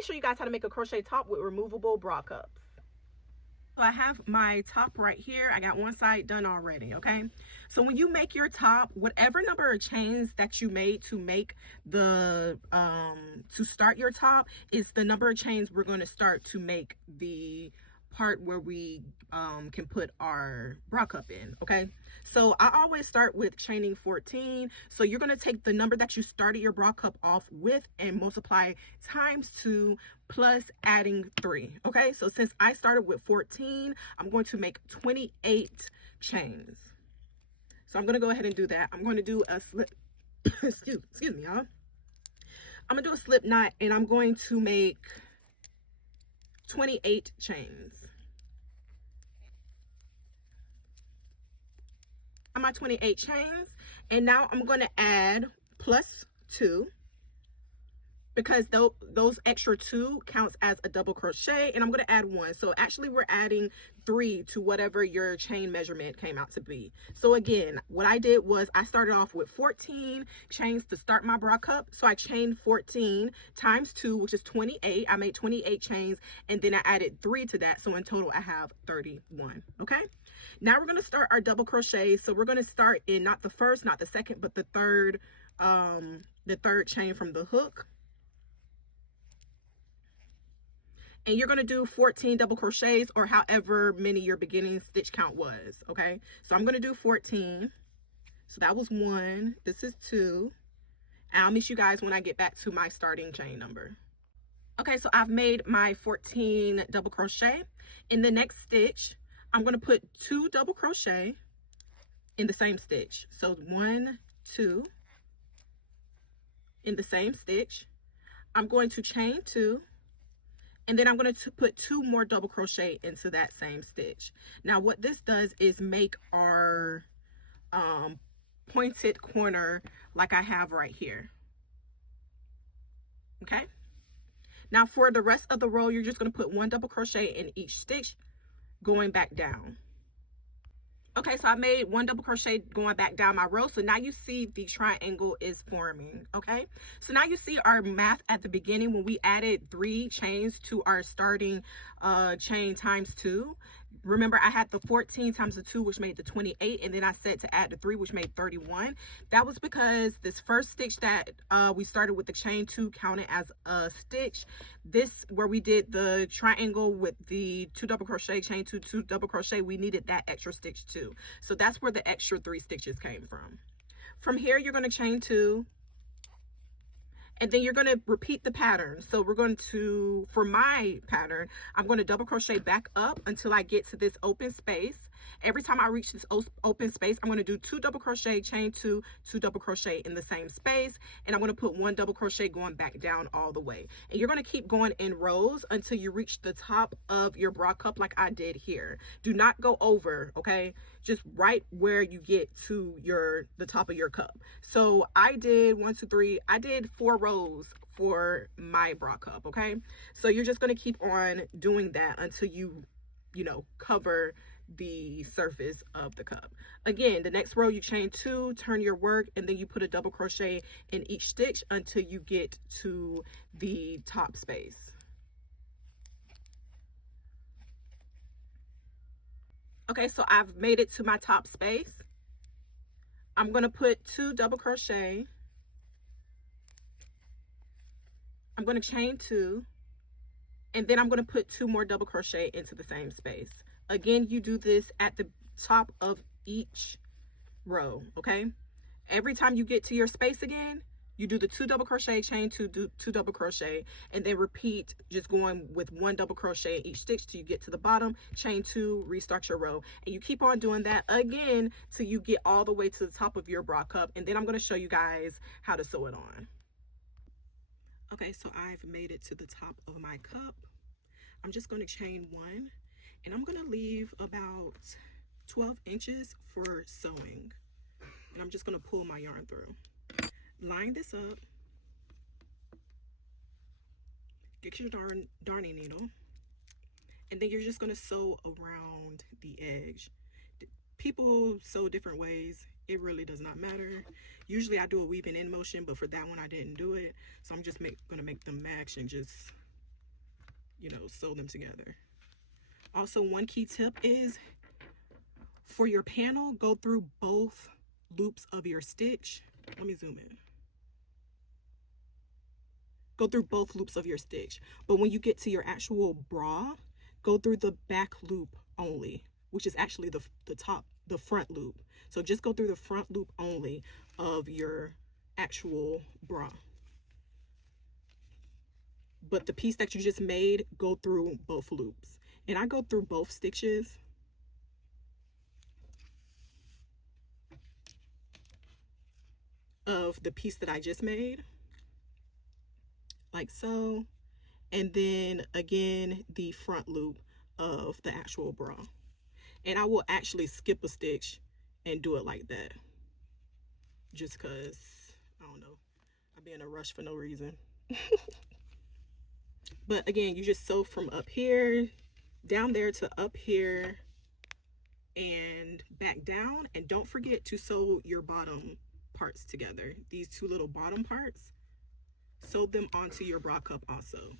me show you guys how to make a crochet top with removable bra cups. So I have my top right here. I got one side done already, okay? So when you make your top, whatever number of chains that you made to make the, to start your top is the number of chains we're going to start to make the part where we can put our bra cup in, okay? So I always start with chaining 14. So you're going to take the number that you started your bra cup off with and multiply times 2 plus adding 3, okay? So since I started with 14, I'm going to make 28 chains. So I'm going to go ahead and do that. I'm going to do a slip excuse me, y'all. I'm going to do a slip knot, and I'm going to make 28 chains. On my 28 chains, and now I'm going to add plus 2 because those extra 2 counts as a double crochet, and I'm going to add 1. So actually we're adding 3 to whatever your chain measurement came out to be. So again, what I did was I started off with 14 chains to start my bra cup. So I chained 14 times 2, which is 28. I made 28 chains, and then I added 3 to that. So in total I have 31, okay? Now we're going to start our double crochet. So we're going to start in not the first, not the second, but the third chain from the hook. And you're going to do 14 double crochets, or however many your beginning stitch count was, okay? So I'm going to do 14. So that was 1. This is 2. And I'll meet you guys when I get back to my starting chain number. Okay, so I've made my 14 double crochet. In the next stitch, I'm going to put 2 double crochet in the same stitch. So 1, 2 in the same stitch. I'm going to chain 2. And then I'm going to put 2 more double crochet into that same stitch. Now what this does is make our pointed corner like I have right here. Okay. Now for the rest of the row, you're just going to put 1 double crochet in each stitch going back down. Okay, so I made 1 double crochet going back down my row. So now you see the triangle is forming, okay? So now you see our math at the beginning when we added 3 chains to our starting chain times 2. Remember, I had the 14 times the 2, which made the 28, and then I said to add the 3, which made 31. That was because this first stitch that we started with the chain 2 counted as a stitch. This, where we did the triangle with the 2 double crochet, chain 2, 2 double crochet, we needed that extra stitch too. So that's where the extra 3 stitches came from. From here, you're going to chain 2. And then you're going to repeat the pattern. So we're going to, for my pattern, I'm going to double crochet back up until I get to this open space. Every time I reach this open space, I'm going to do 2 double crochet, chain 2, 2 double crochet in the same space, and I'm going to put 1 double crochet going back down all the way. And you're going to keep going in rows until you reach the top of your bra cup like I did here. Do not go over, okay? Just right where you get to the top of your cup. So I did 1, 2, 3. I did 4 rows for my bra cup, okay? So you're just going to keep on doing that until you cover the surface of the cup. Again, the next row you chain 2, turn your work, and then you put a double crochet in each stitch until you get to the top space. Okay, so I've made it to my top space. I'm going to put 2 double crochet. I'm going to chain 2, and then I'm going to put 2 more double crochet into the same space. Again, you do this at the top of each row, okay? Every time you get to your space again, you do the 2 double crochet, chain 2, do 2 double crochet, and then repeat, just going with 1 double crochet in each stitch till you get to the bottom, chain 2, restart your row. And you keep on doing that again till you get all the way to the top of your bra cup, and then I'm going to show you guys how to sew it on. Okay, so I've made it to the top of my cup. I'm just going to chain 1, and I'm going to leave about 12 inches for sewing. And I'm just going to pull my yarn through. Line this up. Get your darning needle. And then you're just going to sew around the edge. People sew different ways. It really does not matter. Usually I do a weaving in motion, but for that one I didn't do it. So I'm just going to make them match and just you know, sew them together. Also, one key tip is for your panel, go through both loops of your stitch. Let me zoom in. Go through both loops of your stitch. But when you get to your actual bra, go through the back loop only, which is actually the front loop. So just go through the front loop only of your actual bra. But the piece that you just made, go through both loops. And I go through both stitches. Of the piece that I just made, like so, and then again the front loop of the actual bra. And I will actually skip a stitch and do it like that, just because I don't know, I'd be in a rush for no reason. But again, you just sew from up here down there to up here and back down, and don't forget to sew your bottom parts together. These two little bottom parts, sew them onto your bra cup also.